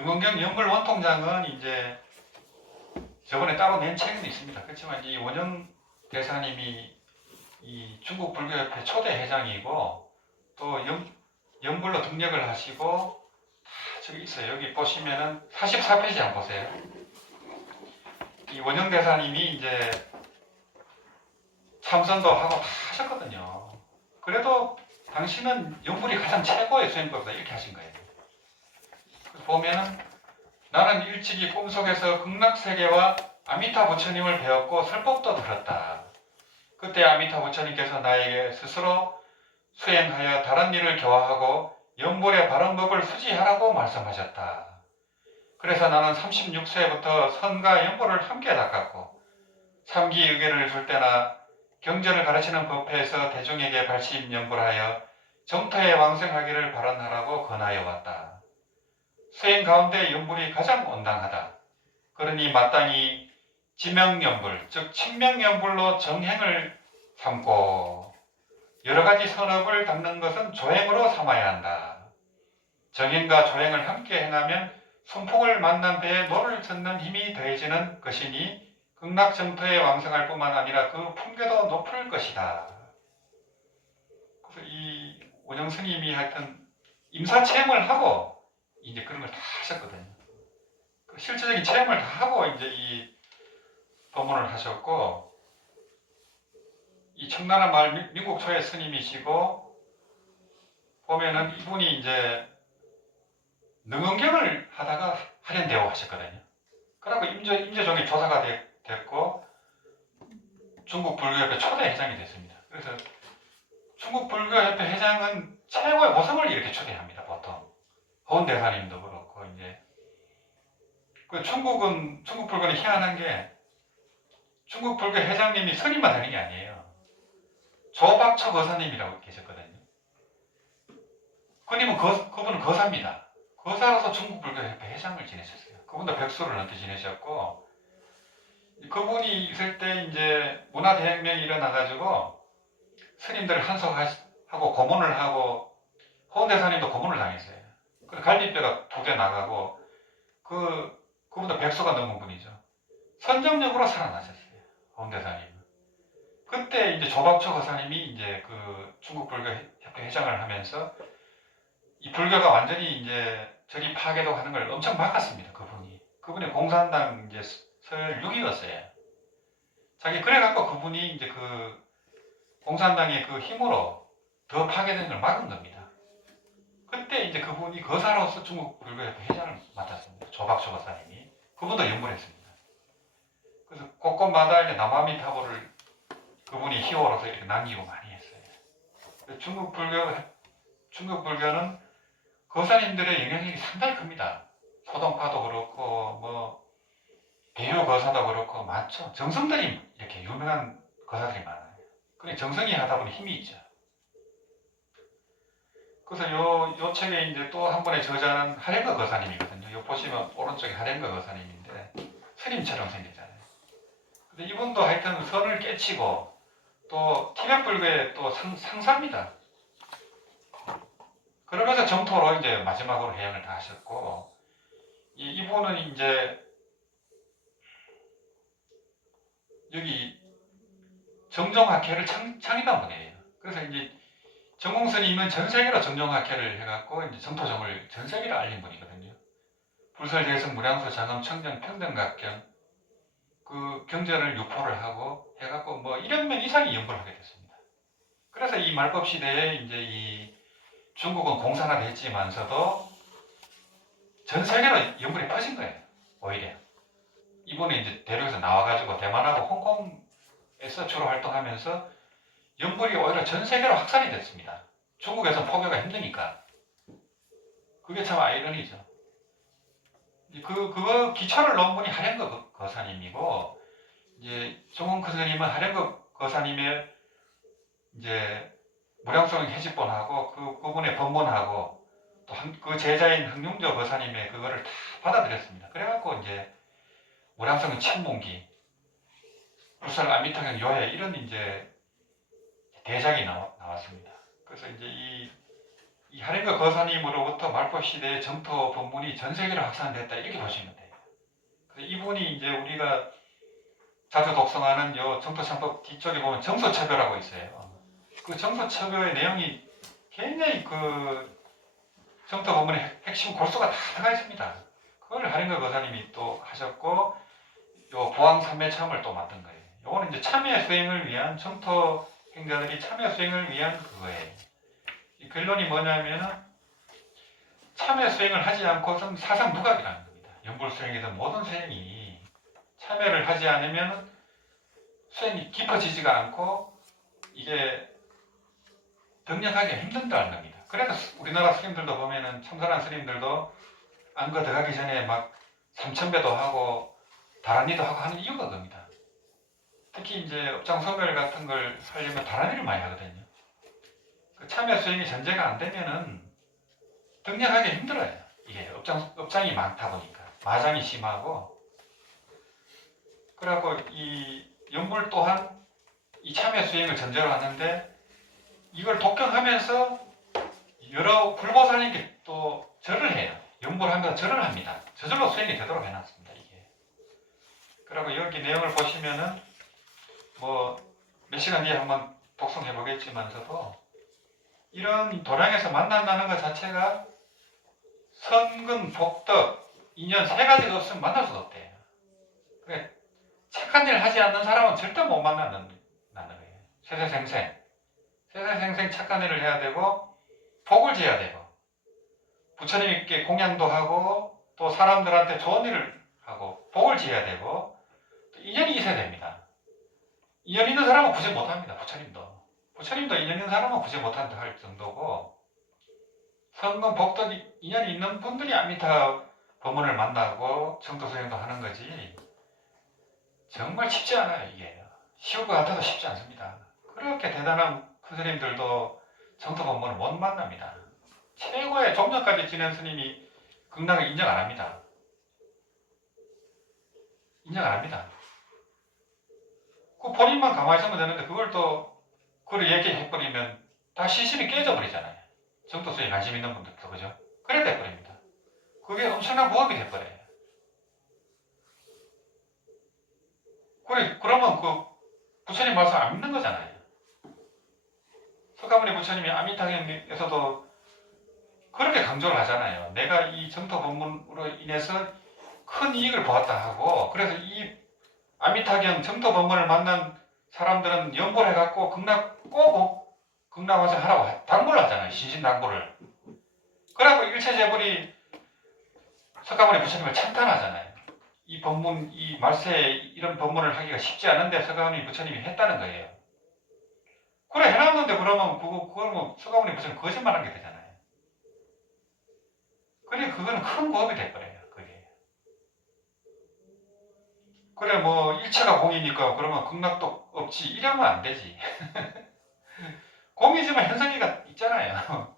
능원경 연불 원통장은 이제 저번에 따로 낸 책은 있습니다. 그렇지만 이 원영 대사님이 이 중국 불교협회 초대 회장이고 또 연불로 등력을 하시고 다 저기 있어요. 여기 보시면은 44페이지 한번 보세요. 이 원영 대사님이 이제 참선도 하고 다 하셨거든요. 그래도 당신은 연불이 가장 최고의 수행법이다 이렇게 하신 거예요. 보면은 나는 일찍이 꿈속에서 극락세계와 아미타 부처님을 배웠고 설법도 들었다. 그때 아미타 부처님께서 나에게 스스로 수행하여 다른 일을 교화하고 연불의 바른 법을 수지하라고 말씀하셨다. 그래서 나는 36세부터 선과 연불을 함께 닦았고 삼기의계를 줄 때나 경전을 가르치는 법회에서 대중에게 발심 연불하여 정토에 왕생하기를 발언하라고 권하여 왔다. 수행 가운데 연불이 가장 온당하다. 그러니 마땅히 지명연불, 즉 칭명연불로 정행을 삼고 여러 가지 선업을 닦는 것은 조행으로 삼아야 한다. 정행과 조행을 함께 행하면 순풍을 만난 배에 노를 젓는 힘이 더해지는 것이니 극락정토에 왕성할 뿐만 아니라 그 품계도 높을 것이다. 그래서 이 원영 스님이 하여튼 임사체험을 하고 이제 그런 걸 다 하셨거든요. 실질적인 체험을 다 하고 이제 이 법문을 하셨고, 이 청나라 마을 민국 초의 스님이시고, 보면은 이분이 이제 능언경을 하다가 할연대오 하셨거든요. 그러고 임재종이 조사가 됐고, 중국 불교협회 초대 회장이 됐습니다. 그래서 중국 불교협회 회장은 최고의 모성을 이렇게 초대합니다, 보통. 허운 대사님도 그렇고, 이제. 그 중국 불교는 희한한 게, 중국 불교 회장님이 스님만 되는 게 아니에요. 조박초 거사님이라고 계셨거든요. 그분은 거사입니다. 거사로서 중국 불교협회 회장을 지내셨어요. 그분도 백수를 넘게 지내셨고, 그분이 있을 때 이제 문화대혁명이 일어나가지고 스님들을 한석하고 고문을 하고, 허운 대사님도 고문을 당했어요. 그래서 갈비뼈가 2개 나가고, 그분도 백수가 넘은 분이죠. 선정력으로 살아나셨어요. 허운 대사님은. 그때 이제 조박초 거사님이 이제 그 중국 불교협회 회장을 하면서 이 불교가 완전히 이제 저리 파괴도 하는 걸 엄청 막았습니다. 그분이 공산당 이제 서열 6위였어요. 그래갖고 그분이 이제 그 공산당의 그 힘으로 더 파괴되는 걸 막은 겁니다. 그때 이제 그분이 거사로서 중국 불교협회 회장을 맡았습니다. 조박초 거사님이. 그분도 연구했습니다. 그래서 곳곳마다 이제 남아미타불을 그분이 희호로서 이렇게 남기고 많이 했어요. 중국 불교는 거사님들의 영향력이 상당히 큽니다. 소동파도 그렇고, 대유 거사도 그렇고, 많죠. 정성들이 이렇게 유명한 거사들이 많아요. 그게 정성이 하다 보니 힘이 있죠. 그래서 요 책에 이제 또 한 번의 저자는 하랭거 거사님이거든요. 요 보시면 오른쪽에 하랭거 거사님인데, 스님처럼 생겼잖아요. 근데 이분도 하여튼 선을 깨치고, 또 티벳 불교의 또 상사입니다. 그러면서 정토로 이제 마지막으로 해양을 다 하셨고, 이분은 이제 여기 정종학회를 창립한 분이에요. 그래서 이제 정공스님은 전 세계로 정종학회를 해갖고 이제 정토정을 전 세계로 알린 분이거든요. 불설대성 무량수 장엄 청정 평등각경 그 경전을 유포를 하고 해갖고 1억 명 이상이 연구를 하게 됐습니다. 그래서 이 말법 시대에 이제 이 중국은 공산화됐지만서도 전 세계로 연불이 퍼진 거예요. 오히려 이분이 이제 대륙에서 나와가지고 대만하고 홍콩에서 주로 활동하면서 연불이 오히려 전 세계로 확산이 됐습니다. 중국에서 포교가 힘드니까. 그게 참 아이러니죠. 그거 기초를 놓은 분이 하랭거 거사님이고, 이제 정홍큰 스님은 하랭거 거사님의 이제 무량성 해집본하고 그분의 법문하고 또 그 제자인 항룡조 거사님의 그거를 다 받아들였습니다. 그래갖고 이제 무량성 천문기, 불설 아미타경 요해 이런 이제 대작이 나왔습니다. 그래서 이제 이 이 하랭거 거사님으로부터 말법 시대의 정토 법문이 전 세계로 확산됐다 이렇게 보시면 돼요. 그래서 이분이 이제 우리가 자주 독송하는 요 정토참법 뒤쪽에 보면 정소처교라고 있어요. 그 정소처교의 내용이 굉장히 그 정토 법문의 핵심 골수가 다 들어가 있습니다. 그걸 하랭거 거사님이 또 하셨고 요 보왕삼매참을 또 만든 거예요. 요거는 이제 참여 수행을 위한 정토 행자들이 참여 수행을 위한 그거예요. 이 결론이 뭐냐면은 참여 수행을 하지 않고선 사상 누각이라는 겁니다. 연불 수행이든 모든 수행이 참여를 하지 않으면 수행이 깊어지지가 않고 이게 덕력하기가 힘든다는 겁니다. 그래서 우리나라 스님들도 보면은 참선한 스님들도 안거 들어가기 전에 막 삼천배도 하고 다란이도 하고 하는 이유가 그겁니다. 특히 이제 업장소멸 같은 걸 하려면 다란이를 많이 하거든요. 그 참여 수행이 전제가 안 되면은 덕력하기 힘들어요. 이게 업장이 많다 보니까 마장이 심하고 그래갖고 이 연불 또한 이 참여 수행을 전제로 하는데 이걸 독경하면서 여러 불보살님께 또 절을 해요. 연불하면서 절을 합니다. 저절로 수행이 되도록 해놨습니다. 이게. 그리고 여기 내용을 보시면은 뭐 몇 시간 뒤에 한번 독송해 보겠지만서도 이런 도량에서 만난다는 것 자체가 선근, 복덕, 인연 세 가지가 없으면 만날 수가 없대요. 그래, 착한 일 하지 않는 사람은 절대 못 만나는 거예요. 세세생생. 세세생생 착한 일을 해야 되고, 복을 지어야 되고, 부처님께 공양도 하고, 또 사람들한테 좋은 일을 하고, 복을 지어야 되고, 또 인연이 있어야 됩니다. 인연 있는 사람은 구제 못합니다. 부처님도. 부처님도 인연 있는 사람은 구제 못한다 할 정도고, 선근, 복덕, 인연이 있는 분들이 아미타 법문을 만나고 정토수행도 하는 거지 정말 쉽지 않아요. 이게 쉬울 것 같아도 쉽지 않습니다. 그렇게 대단한 큰 스님들도 정토 법문을 못 만납니다. 최고의 종려까지 지낸 스님이 극락을 인정 안 합니다. 인정 안 합니다. 그 본인만 가만히 있으면 되는데 그걸 또 그걸 얘기해버리면 다 시신이 깨져버리잖아요. 정토수행에 관심 있는 분들도 그죠? 그래 돼버립니다. 그게 엄청난 부업이 돼버려요. 그래, 그러면 그 부처님 말씀 안 믿는 거잖아요. 서가모니 부처님이 아미타경에서도 그렇게 강조를 하잖아요. 내가 이 정토 법문으로 인해서 큰 이익을 보았다 하고, 그래서 이 아미타경 정토 법문을 만난 사람들은 연보해갖고 극락 꼭 극락화생 하라고 당부를 하잖아요. 신신당부를. 그래갖고 일체재벌이 서가모니 부처님을 찬탄하잖아요. 이 법문, 이 말세에 이런 법문을 하기가 쉽지 않은데 서가모니 부처님이 했다는 거예요. 그래, 해놨는데 그러면 그걸 뭐 서가모니 부처님 거짓말한 게 되잖아요. 그래, 그거는 큰 부업이 될거예요. 그게. 그래, 뭐 일체가 공이니까 그러면 극락도 없지 이러면 안 되지. 공이지만 현상이가 있잖아요. 다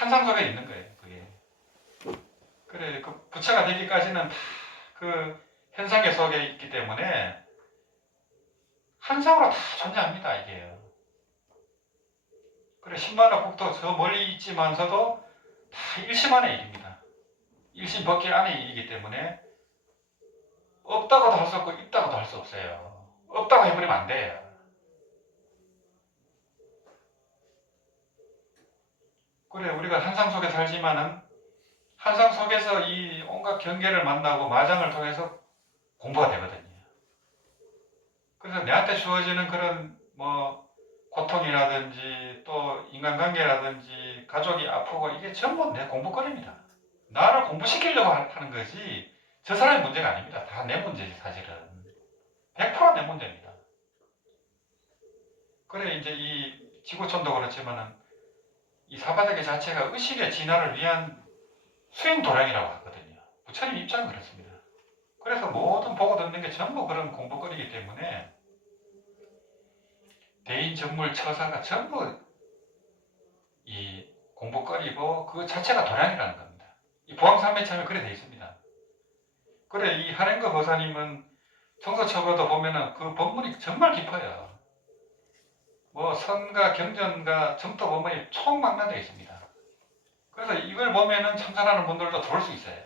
한상 속에 있는 거예요. 그게. 그래, 그 부처가 되기까지는 다 그 현상계 속에 있기 때문에 한상으로 다 존재합니다. 이게요. 그래, 10만억 국토 저 멀리 있지만서도 다 일심 안의 일입니다. 일심 법계 안의 일이기 때문에 없다고도 할 수 없고 있다고도 할 수 없어요. 없다고 해버리면 안 돼요. 그래, 우리가 한상 속에 살지만은 한상 속에서 이 온갖 경계를 만나고 마장을 통해서 공부가 되거든요. 그래서 내한테 주어지는 그런 뭐 고통이라든지 또 인간관계라든지 가족이 아프고 이게 전부 내 공부거리입니다. 나를 공부시키려고 하는 거지 저 사람의 문제가 아닙니다. 다 내 문제지 사실은. 100%내 문제입니다. 그래 이제 이 지구촌도 그렇지만은 이 사바세계 자체가 의식의 진화를 위한 수행 도량이라고 하거든요. 부처님 입장은 그렇습니다. 그래서 모든 보고 듣는 게 전부 그런 공부거리이기 때문에 대인, 전물, 처사가 전부 이 공부거리고 그 자체가 도량이라는 겁니다. 이 보왕삼매참에 그래 돼 있습니다. 그래 이 하랭거 보사님은 정서처보도 보면은 그 법문이 정말 깊어요. 뭐 선가 경전과 정토 법문이 총망라되어 있습니다. 그래서 이걸 보면은 참선하는 분들도 들어올 수 있어요.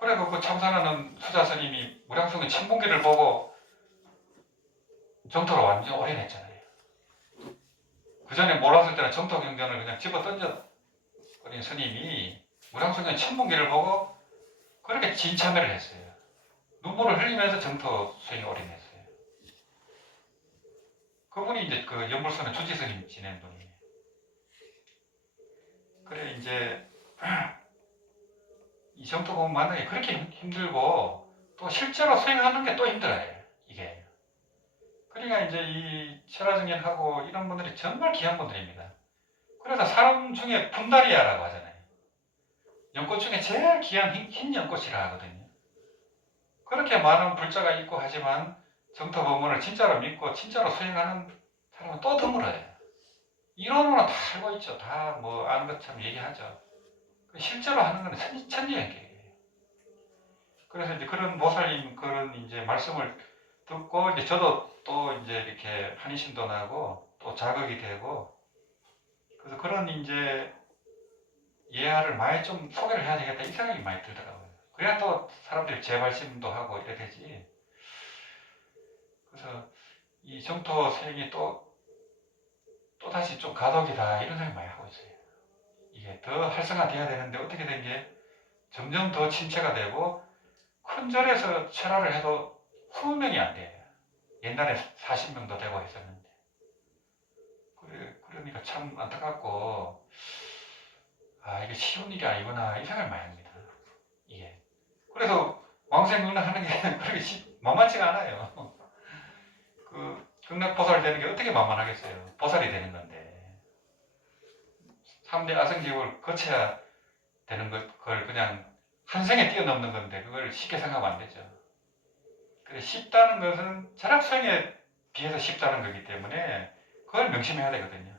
그리고 그 참선하는 수자 스님이 무량성의 천공기를 보고 정토로 완전 올인했잖아요. 그 전에 몰랐을 때는 정토 경전을 그냥 집어 던져버린 스님이 무량성의 천공기를 보고 그렇게 진참회를 했어요. 눈물을 흘리면서 정토 수행에 올인했어요. 그분이 이제 그 연불선의 주지 스님 지낸 분이에요. 그래 이제 이 정토 보면 만나기 그렇게 힘들고 또 실제로 수행하는 게 또 힘들어요. 이게. 그러니까 이제 이 철화증인하고 이런 분들이 정말 귀한 분들입니다. 그래서 사람 중에 분다리아라고 하잖아요. 연꽃 중에 제일 귀한 흰 연꽃이라 하거든요. 그렇게 많은 불자가 있고 하지만 정토 법문을 진짜로 믿고 진짜로 수행하는 사람은 또 드물어요. 이론으로 다 알고 있죠. 다 뭐 아는 것처럼 얘기하죠. 실제로 하는 건 천지연계예요. 그래서 이제 그런 보살님 그런 이제 말씀을 듣고 이제 저도 또 이제 이렇게 한의심도 나고 또 자극이 되고 그래서 그런 이제 예화를 많이 좀 소개를 해야 되겠다 이 생각이 많이 들더라고요. 그래야 또 사람들이 재발심도 하고 이래 되지. 그래서 이 정토 생이 또 다시 좀 가독이다 이런 생각 많이 하고 있어요. 이게 더 활성화돼야 되는데 어떻게 된 게 점점 더 침체가 되고 큰 절에서 철화를 해도 20명이 안 돼요. 옛날에 40명도 되고 했었는데. 그러니까 참 안타깝고 아 이게 쉬운 일이 아니구나 이 생각을 많이 합니다. 이게. 그래서 왕생극락 하는 게 그렇게 만만치가 않아요. 그 극락보살 되는 게 어떻게 만만하겠어요. 보살이 되는 건데 3대 아성지옥을 거쳐야 되는 걸 그냥 한 생에 뛰어넘는 건데 그걸 쉽게 생각하면 안 되죠. 그래 쉽다는 것은 철학수행에 비해서 쉽다는 거기 때문에 그걸 명심해야 되거든요.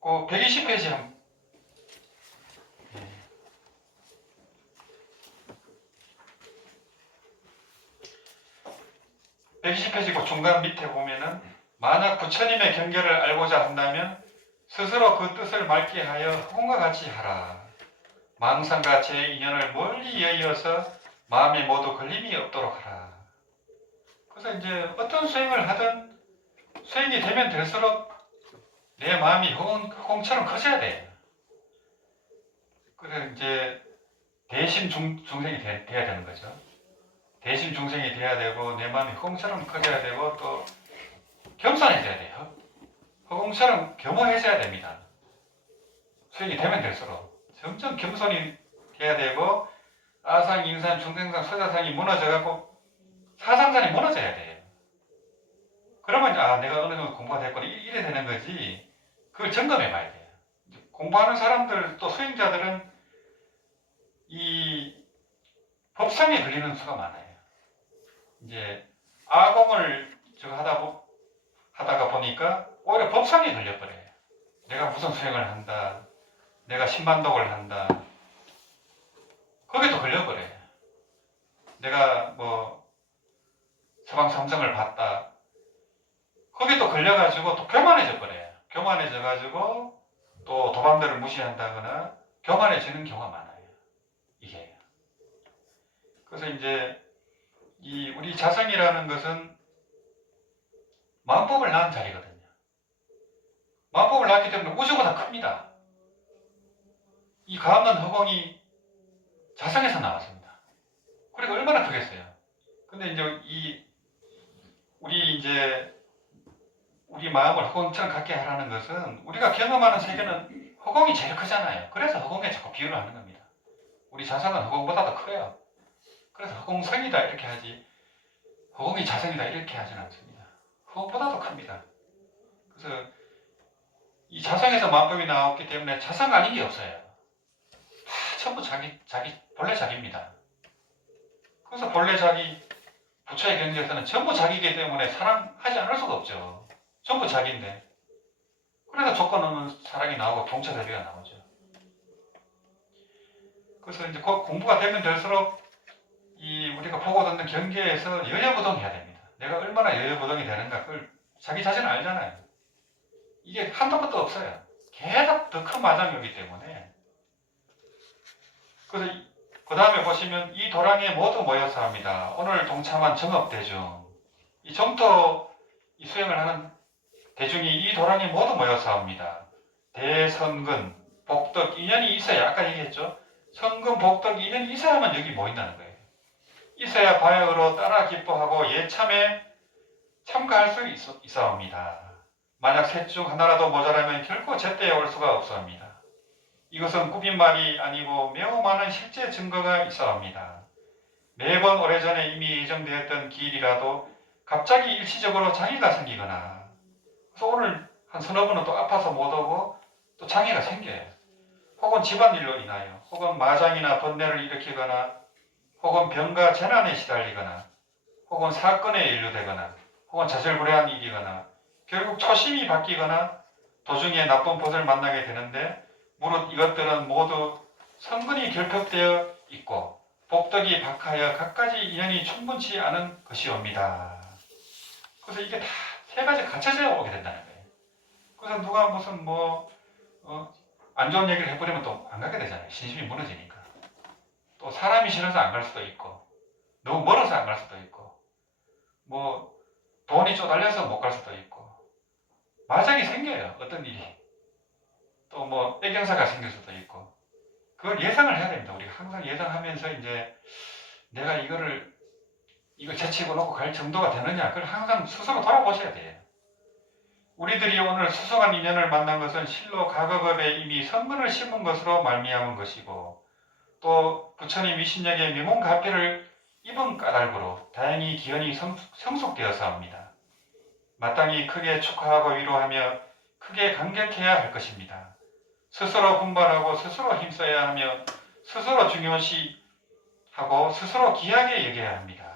그 120페이지 한 120페이지 중간 밑에 보면은 만약 부처님의 경계를 알고자 한다면 스스로 그 뜻을 맑게 하여 허공과 같이 하라. 망상과 제 인연을 멀리 여의어서 마음에 모두 걸림이 없도록 하라. 그래서 이제 어떤 수행을 하든 수행이 되면 될수록 내 마음이 허공처럼 커져야 돼요. 그래서 이제 대심 중생이 돼야 되는 거죠. 대심 중생이 돼야 되고 내 마음이 허공처럼 커져야 되고 또 겸손해져야 돼요. 허공처럼 겸허해져야 됩니다. 수행이 되면 될수록 점점 겸손이 돼야 되고 아상, 인산, 중생상, 서자상이 무너져갖고 사상산이 무너져야 돼요. 그러면 아 내가 어느 정도 공부가 됐구나 이래 되는 거지. 그걸 점검해 봐야 돼요. 공부하는 사람들 또 수행자들은 이 법상에 걸리는 수가 많아요. 이제 아공을 하다가 보니까 오히려 법상에 걸려버려요. 내가 무슨 수행을 한다. 내가 신반독을 한다. 거기도 걸려버려요. 내가 뭐 서방 삼성을 봤다. 거기도 걸려가지고 또 교만해져 버려요. 교만해져가지고 또 도반들을 무시한다거나 교만해지는 경우가 많아요. 이게. 그래서 이제 이 우리 자성이라는 것은 마음법을 낳은 자리거든요. 마음법을 낳기 때문에 우주보다 큽니다. 이 가없는 허공이 자성에서 나왔습니다. 그리고 얼마나 크겠어요. 근데 이제 우리 마음을 허공처럼 갖게 하라는 것은 우리가 경험하는 세계는 허공이 제일 크잖아요. 그래서 허공에 자꾸 비유를 하는 겁니다. 우리 자성은 허공보다 더 커요. 그래서 허공성이다 이렇게 하지 허공이 자성이다 이렇게 하지는 않습니다. 허공보다 더 큽니다. 그래서 이 자성에서 마음법이 나왔기 때문에 자성 아닌 게 없어요. 다 전부 본래 자기입니다. 그래서 본래 자기 부처의 경지에서는 전부 자기이기 때문에 사랑하지 않을 수가 없죠. 전부 자기인데. 그래서 조건 없는 사랑이 나오고 동처대비가 나오죠. 그래서 이제 공부가 되면 될수록 이 우리가 보고 듣는 경계에서 여여부동해야 됩니다. 내가 얼마나 여여부동이 되는가 그걸 자기 자신 알잖아요. 이게 한도 끝도 없어요. 계속 더 큰 마장이기 때문에. 그래서 그 다음에 보시면 이 도량에 모두 모여서 합니다. 오늘 동참한 정업대중, 이 정토 이 수행을 하는 대중이 이 도량에 모두 모여서 합니다. 대선근, 복덕, 인연이 있어야, 아까 얘기했죠. 선근, 복덕, 인연이 있어야만 여기 모인다는 거예요. 있어야 바역으로 따라 기뻐하고 예참에 참가할 수 있어 합니다. 만약 셋 중 하나라도 모자라면 결코 제때에 올 수가 없어 합니다. 이것은 꾸민 말이 아니고 매우 많은 실제 증거가 있어 합니다. 매번 오래전에 이미 예정되었던 기일이라도 갑자기 일시적으로 장애가 생기거나, 그래서 오늘 한 서너 분은 또 아파서 못 오고 또 장애가 생겨요. 혹은 집안일로 인하여, 혹은 마장이나 번뇌를 일으키거나, 혹은 병과 재난에 시달리거나, 혹은 사건에 연루되거나, 혹은 자질구레한 일이거나, 결국 초심이 바뀌거나 도중에 나쁜 벗을 만나게 되는데, 무릇 이것들은 모두 선근이 결핍되어 있고 복덕이 박하여 갖가지 인연이 충분치 않은 것이옵니다. 그래서 이게 다 세 가지 갖춰져 오게 된다는 거예요. 그래서 누가 무슨 안 좋은 얘기를 해버리면 또 안 가게 되잖아요. 신심이 무너지니까. 또 사람이 싫어서 안 갈 수도 있고, 너무 멀어서 안 갈 수도 있고, 돈이 쪼달려서 못 갈 수도 있고, 마장이 생겨요. 어떤 일이. 또 애경사가 생길 수도 있고, 그걸 예상을 해야 됩니다. 우리가 항상 예상하면서 이제 내가 이걸 제치고 놓고 갈 정도가 되느냐, 그걸 항상 스스로 돌아보셔야 돼요. 우리들이 오늘 수성한 인연을 만난 것은 실로 가거겁에 이미 선근을 심은 것으로 말미암은 것이고, 또 부처님 위신역의 명문가패를 입은 까닭으로 다행히 기원이 성숙되어서 합니다. 마땅히 크게 축하하고 위로하며 크게 감격해야 할 것입니다. 스스로 분발하고 스스로 힘써야 하며 스스로 중요시하고 스스로 귀하게 여겨야 합니다.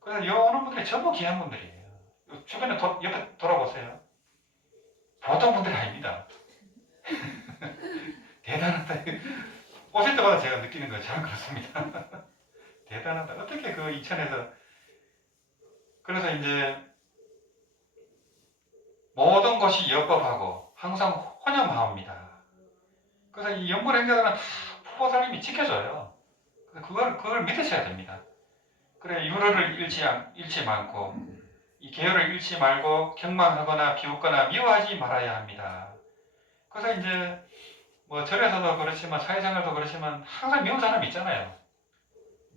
그래서 요 오는 분들이 전부 귀한 분들이에요. 주변에 옆에 돌아보세요. 보통 분들이 아닙니다. 대단하다. 오실 때마다 제가 느끼는 것처럼 그렇습니다. 대단하다. 어떻게 그 인천에서, 그래서 이제 모든 것이 여법하고 항상 혼념하옵니다. 그래서 이 연불행자들은 다 부보살님이 지켜줘요. 그걸 믿으셔야 됩니다. 그래, 유로를 잃지 말고, 이 계율을 잃지 말고 경망하거나 비웃거나 미워하지 말아야 합니다. 그래서 이제 절에서도 그렇지만 사회생활도 그렇지만 항상 미운 사람이 있잖아요.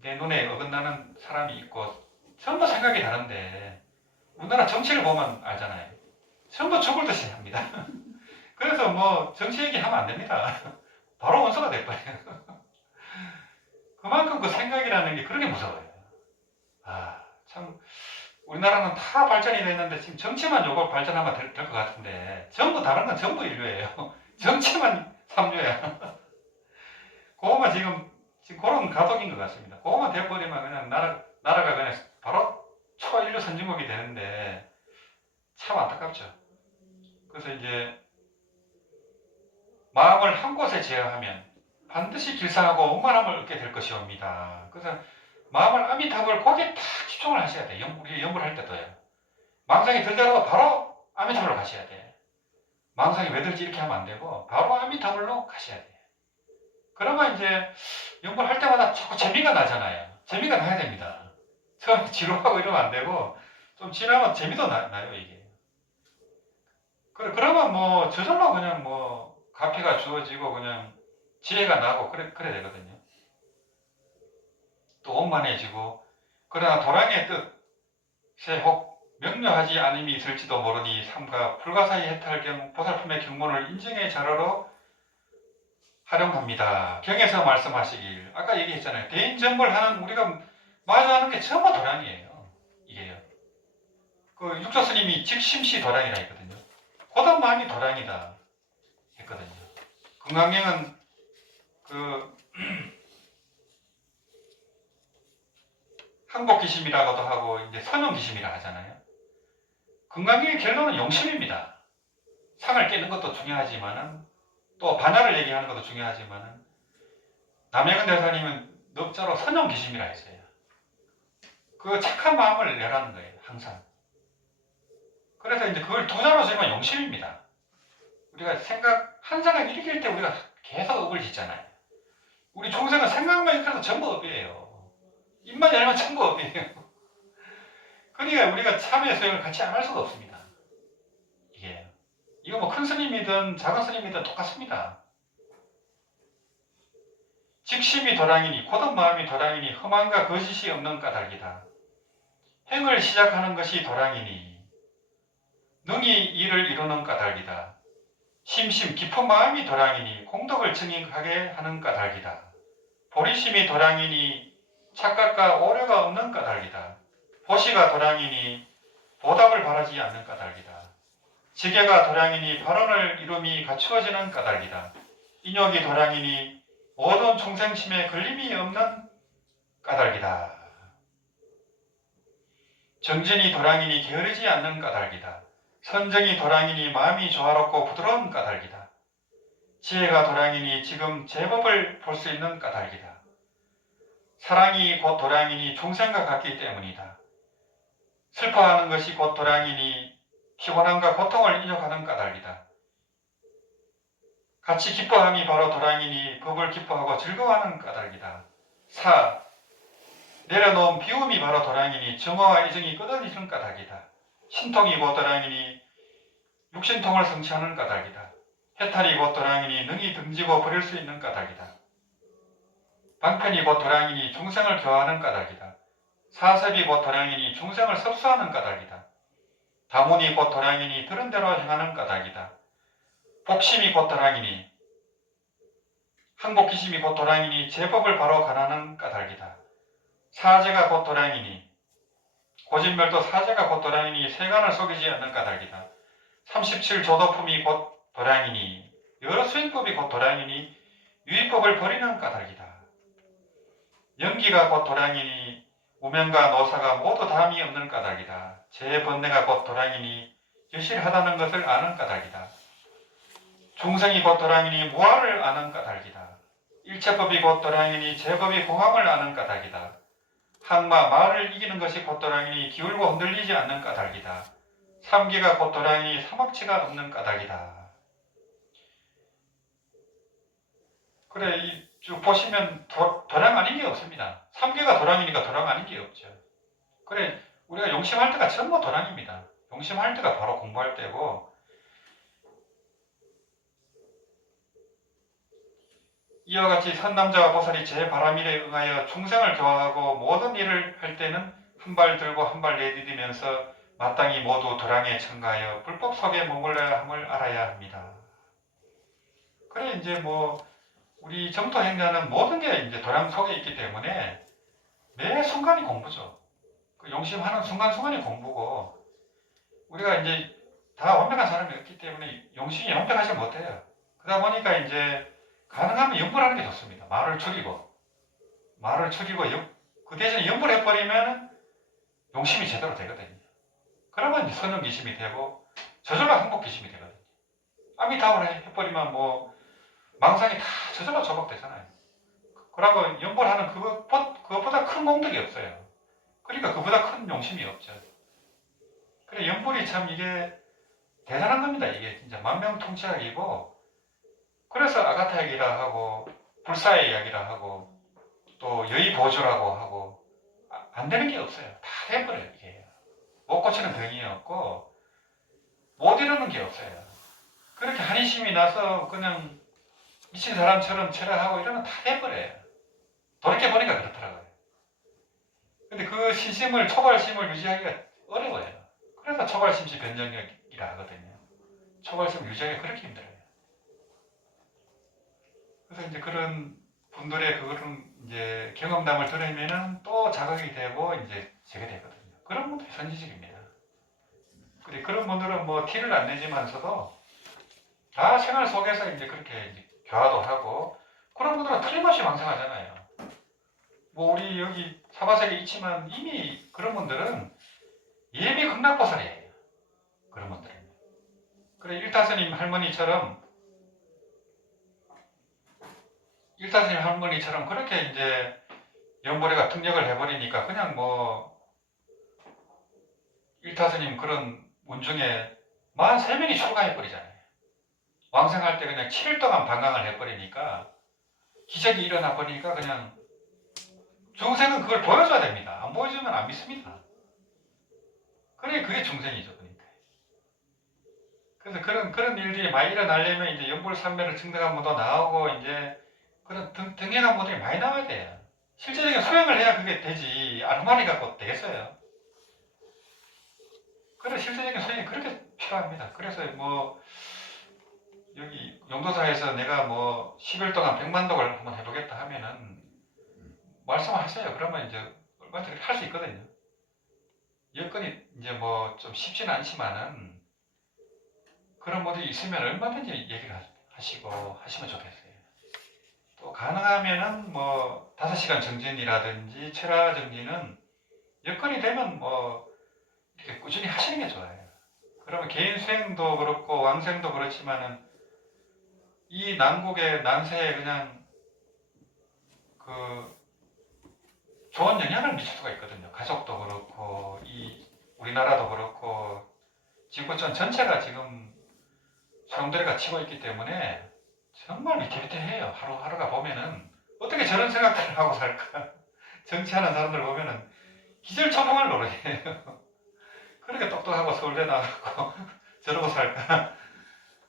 내 눈에 어긋나는 사람이 있고 전부 생각이 다른데, 우리나라 정치를 보면 알잖아요. 전부 죽을 듯이 합니다. 그래서 정치 얘기하면 안 됩니다. 바로 원수가 될 거예요. 그만큼 그 생각이라는 게 그렇게 무서워요. 참 우리나라는 다 발전이 됐는데 지금 정치만 요걸 발전하면 될 것 같은데, 전부 다른 건 전부 인류예요. 정치만 삼류야. 그거만 지금 그런 가독인 것 같습니다. 그거만 돼버리면 그냥 나라가 그냥 바로 초인류 선진국이 되는데 참 안타깝죠. 그래서 이제 마음을 한 곳에 제어하면 반드시 길상하고 원만함을 얻게 될 것이옵니다. 그래서 마음을 아미타불 거기에 딱 집중을 하셔야 돼요. 우리 연구를 할 때도요. 망상이 들더라도 바로 아미타불로 가셔야 돼요. 망상이 왜 들지 이렇게 하면 안 되고 바로 아미타불로 가셔야 돼요. 그러면 이제 연구를 할 때마다 자꾸 재미가 나잖아요. 재미가 나야 됩니다. 처음에 지루하고 이러면 안 되고 좀 지나면 재미도 나요 이게. 그러면 저절로 그냥 가피가 주어지고 그냥 지혜가 나고 그래야 되거든요. 또 원만해지고, 그러나 도량의 뜻에 혹 명료하지 않음이 있을지도 모르니 삼가 불가사의 해탈 경 보살품의 경문을 인증의 자료로 활용합니다. 경에서 말씀하시길, 아까 얘기했잖아요. 대인정벌하는 우리가 마주하는 게 전부 도량이에요. 이게요. 그 육조 스님이 직심시 도량이라 했거든요. 고단마음이 도량이다 했거든요. 금강경은 항복기심이라고도 하고 이제 선용기심이라 하잖아요. 금강경의 결론은 용심입니다. 상을 깨는 것도 중요하지만은 또 반야를 얘기하는 것도 중요하지만 남해근 대사님은 넉자로 선용기심이라 했어요. 그 착한 마음을 내라는 거예요. 항상. 그래서 이제 그걸 두 자로 쓰면 용심입니다. 우리가 한 생각 일으킬 때 우리가 계속 업을 짓잖아요. 우리 중생은 생각만 일으켜서 전부 업이에요. 입만 열면 전부 업이에요. 그러니까 우리가 참회 수행을 같이 안 할 수가 없습니다. 이거 뭐 큰 스님이든 작은 스님이든 똑같습니다. 직심이 도량이니 고든 마음이 도량이니 험한과 거짓이 없는 까닭이다. 행을 시작하는 것이 도량이니 능히 이를 이루는 까닭이다. 심심 깊은 마음이 도량이니 공덕을 증인하게 하는 까닭이다. 보리심이 도량이니 착각과 오류가 없는 까닭이다. 보시가 도량이니 보답을 바라지 않는 까닭이다. 지게가 도량이니 발언을 이룸이 갖추어지는 까닭이다. 인욕이 도량이니 모든 충생심에 걸림이 없는 까닭이다. 정진이 도량이니 게으르지 않는 까닭이다. 선정이 도량이니 마음이 조화롭고 부드러운 까닭이다. 지혜가 도량이니 지금 제법을 볼 수 있는 까닭이다. 사랑이 곧 도량이니 중생과 같기 때문이다. 슬퍼하는 것이 곧 도량이니 피곤함과 고통을 인욕하는 까닭이다. 같이 기뻐함이 바로 도량이니 법을 기뻐하고 즐거워하는 까닭이다. 사, 내려놓은 비움이 바로 도량이니 정화와 애정이 끊어지는 까닭이다. 신통이 곧 도량이니 육신통을 성취하는 까닭이다. 해탈이 곧 도량이니 능히 등지고 버릴 수 있는 까닭이다. 방편이 곧 도량이니 중생을 교화하는 까닭이다. 사섭이 곧 도량이니 중생을 섭수하는 까닭이다. 다문이 곧 도량이니 들은 대로 행하는 까닭이다. 복심이 곧 도량이니 항복기심이 곧 도량이니 제법을 바로 가라는 까닭이다. 사제가 곧 도량이니 고진멸도 사제가 곧 도량이니 세간을 속이지 않는 까닭이다. 37조도품이 곧 도량이니 여러 수행법이 곧 도량이니 유의법을 버리는 까닭이다. 연기가 곧 도량이니 우명과 노사가 모두 담이 없는 까닭이다. 재번뇌가 곧 도량이니 여실하다는 것을 아는 까닭이다. 중생이 곧 도량이니 무아를 아는 까닭이다. 일체법이 곧 도량이니 제법이 공함을 아는 까닭이다. 항마 말을 이기는 것이 곧 도량이니 기울고 흔들리지 않는 까닭이다. 삼기가 곧 도량이니 삼업치가 없는 까닭이다. 그래, 쭉 보시면 도량 아닌 게 없습니다. 삼계가 도량이니까 도량 아닌 게 없죠. 그래, 우리가 용심할 때가 전부 도량입니다. 용심할 때가 바로 공부할 때고, 이와 같이 선남자와 보살이 제 바람일에 응하여 중생을 교화하고 모든 일을 할 때는 한 발 들고 한 발 내디디면서 마땅히 모두 도량에 첨가하여 불법 속에 머물러야 함을 알아야 합니다. 그래, 이제 뭐 우리 정토 행자는 모든 게 이제 도량 속에 있기 때문에 매 순간이 공부죠. 그 용심하는 순간순간이 공부고, 우리가 이제 다 완벽한 사람이 없기 때문에 용심이 완벽하지 못해요. 그러다 보니까 이제 가능하면 연불하는 게 좋습니다. 말을 줄이고 그 대신에 연불해버리면 용심이 제대로 되거든요. 그러면 이제 선용기심이 되고 저절로 행복기심이 되거든요. 아미타불 해버리면 뭐 망상이 다 저절로 조박되잖아요. 그러고 연불하는 그것보다 큰 공덕이 없어요. 그러니까 그보다 큰 용심이 없죠. 그래, 연불이 참 이게 대단한 겁니다. 이게 진짜 만병통치약이고, 그래서 아가타약이라 하고 불사의 이야기라 하고 또 여의보조라고 하고 안 되는 게 없어요. 다 돼버려요. 이게 못 고치는 병이 없고 못 이루는 게 없어요. 그렇게 한의심이 나서 그냥 미친 사람처럼 철학하고 이러면 다 돼버려요. 돌이켜보니까 그렇더라고요. 근데 그 신심을, 초발심을 유지하기가 어려워요. 그래서 초발심시 변정력이라 하거든요. 초발심을 유지하기가 그렇게 힘들어요. 그래서 이제 그런 분들의 그런 이제 경험담을 들으면은 또 자극이 되고 이제 제게 되거든요. 그런 분들이 선지식입니다. 그런 분들은 뭐 티를 안 내지만서도 다 생활 속에서 이제 그렇게 이제 교화도 하고, 그런 분들은 틀림없이 망상하잖아요. 뭐 우리 여기 사바세계 있지만 이미 그런 분들은 예비 극락보살이에요. 그런 분들은. 그래, 일타스님 할머니처럼 일타스님 할머니처럼 그렇게 이제 연보리가 등력을 해버리니까 그냥 뭐 일타스님 그런 운중에 43명이 출가해버리잖아요. 왕생할 때 그냥 7일 동안 방광을 해버리니까 기적이 일어나 버리니까 그냥 중생은 그걸 보여줘야 됩니다. 안 보여주면 안 믿습니다. 그게 중생이죠. 그러니까. 그래서 그런 일들이 많이 일어나려면 이제 연불산매를 증득한 분도 나오고 이제 그런 등행한 분들이 많이 나와야 돼요. 실제적인 수행을 해야 그게 되지. 아르마니 갖고 되겠어요. 그런 실제적인 수행이 그렇게 필요합니다. 그래서 뭐 여기 용도사에서 내가 뭐 10일 동안 100만독을 한번 해보겠다 하면은 말씀하세요. 그러면 이제 얼마든지 할 수 있거든요. 여건이 이제 뭐 좀 쉽지는 않지만은 그런 분들이 있으면 얼마든지 얘기를 하시고 하시면 좋겠어요. 또 가능하면은 뭐 5시간 정진이라든지 철야 정진은 여건이 되면 뭐 이렇게 꾸준히 하시는 게 좋아요. 그러면 개인 수행도 그렇고 왕생도 그렇지만은 이 난국의 난세에 그냥 그 좋은 영향을 미칠 수가 있거든요. 가족도 그렇고 이 우리나라도 그렇고 지구촌 전체가 지금 소용돌이가 치고 있기 때문에 정말 위태위태해요. 하루하루가 보면은 어떻게 저런 생각들을 하고 살까? 정치하는 사람들 보면은 기절초봉을 노려해요. 그렇게 똑똑하고 서울대 나가고 저러고 살까?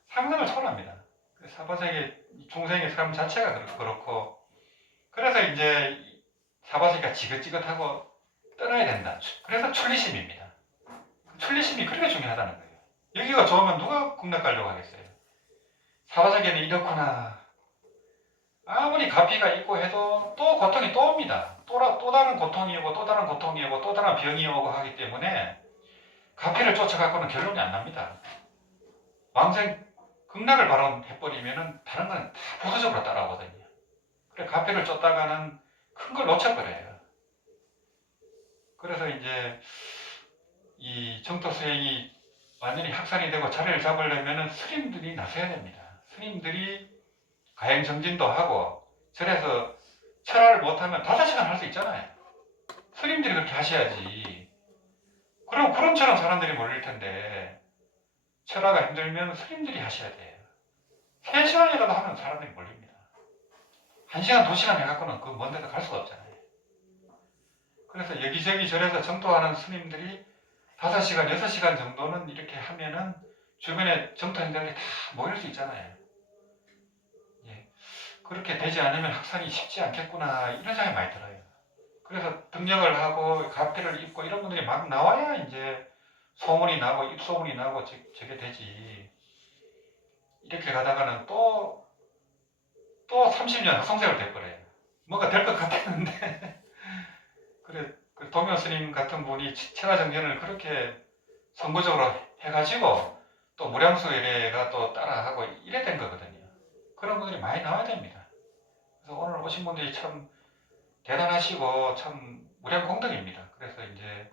상상을 초월합니다. 사바세계 중생의 삶 자체가 그렇고 그래서 이제 사바세계가 지긋지긋하고 떠나야 된다. 그래서 출리심입니다. 출리심이 그렇게 중요하다는 거예요. 여기가 좋으면 누가 국내 가려고 하겠어요? 사바세계는 이렇구나. 아무리 가피가 있고 해도 또 고통이 또 옵니다. 또 다른 고통이 오고 또 다른 고통이 오고 또 다른 병이 오고 하기 때문에 가피를 쫓아갖고는 결론이 안 납니다. 왕생 극락을 발언해버리면은 다른 건 다 부수적으로 따라오거든요. 그래 가피를 쫓다가는 큰 걸 놓쳐버려요. 그래서 이제 이 정토 수행이 완전히 확산이 되고 자리를 잡으려면은 스님들이 나서야 됩니다. 스님들이 가행 정진도 하고 절에서 철화를 못하면 5시간 할 수 있잖아요. 스님들이 그렇게 하셔야지. 그럼 구름처럼 사람들이 몰릴 텐데 철화가 힘들면 스님들이 하셔야 돼요. 3시간이라도 하면 사람들이 몰립니다. 1시간, 2시간 해갖고는 그 먼 데도 갈 수가 없잖아요. 그래서 여기저기 절에서 정토하는 스님들이 5시간, 6시간 정도는 이렇게 하면은 주변에 정토인들이 다 모일 수 있잖아요. 예. 그렇게 되지 않으면 확산이 쉽지 않겠구나 이런 생각이 많이 들어요. 그래서 등력을 하고 가피를 입고 이런 분들이 막 나와야 이제 소문이 나고 입소문이 나고 저게 되지. 이렇게 가다가는 또 30년 학성생활 돼버려요. 뭔가 될 것 같았는데 그래 그 동묘 스님 같은 분이 체가정전을 그렇게 선구적으로 해가지고 또 무량수 예례가 또 따라하고 이래 된 거거든요. 그런 분들이 많이 나와야 됩니다. 그래서 오늘 오신 분들이 참 대단하시고 참 무량공덕입니다. 그래서 이제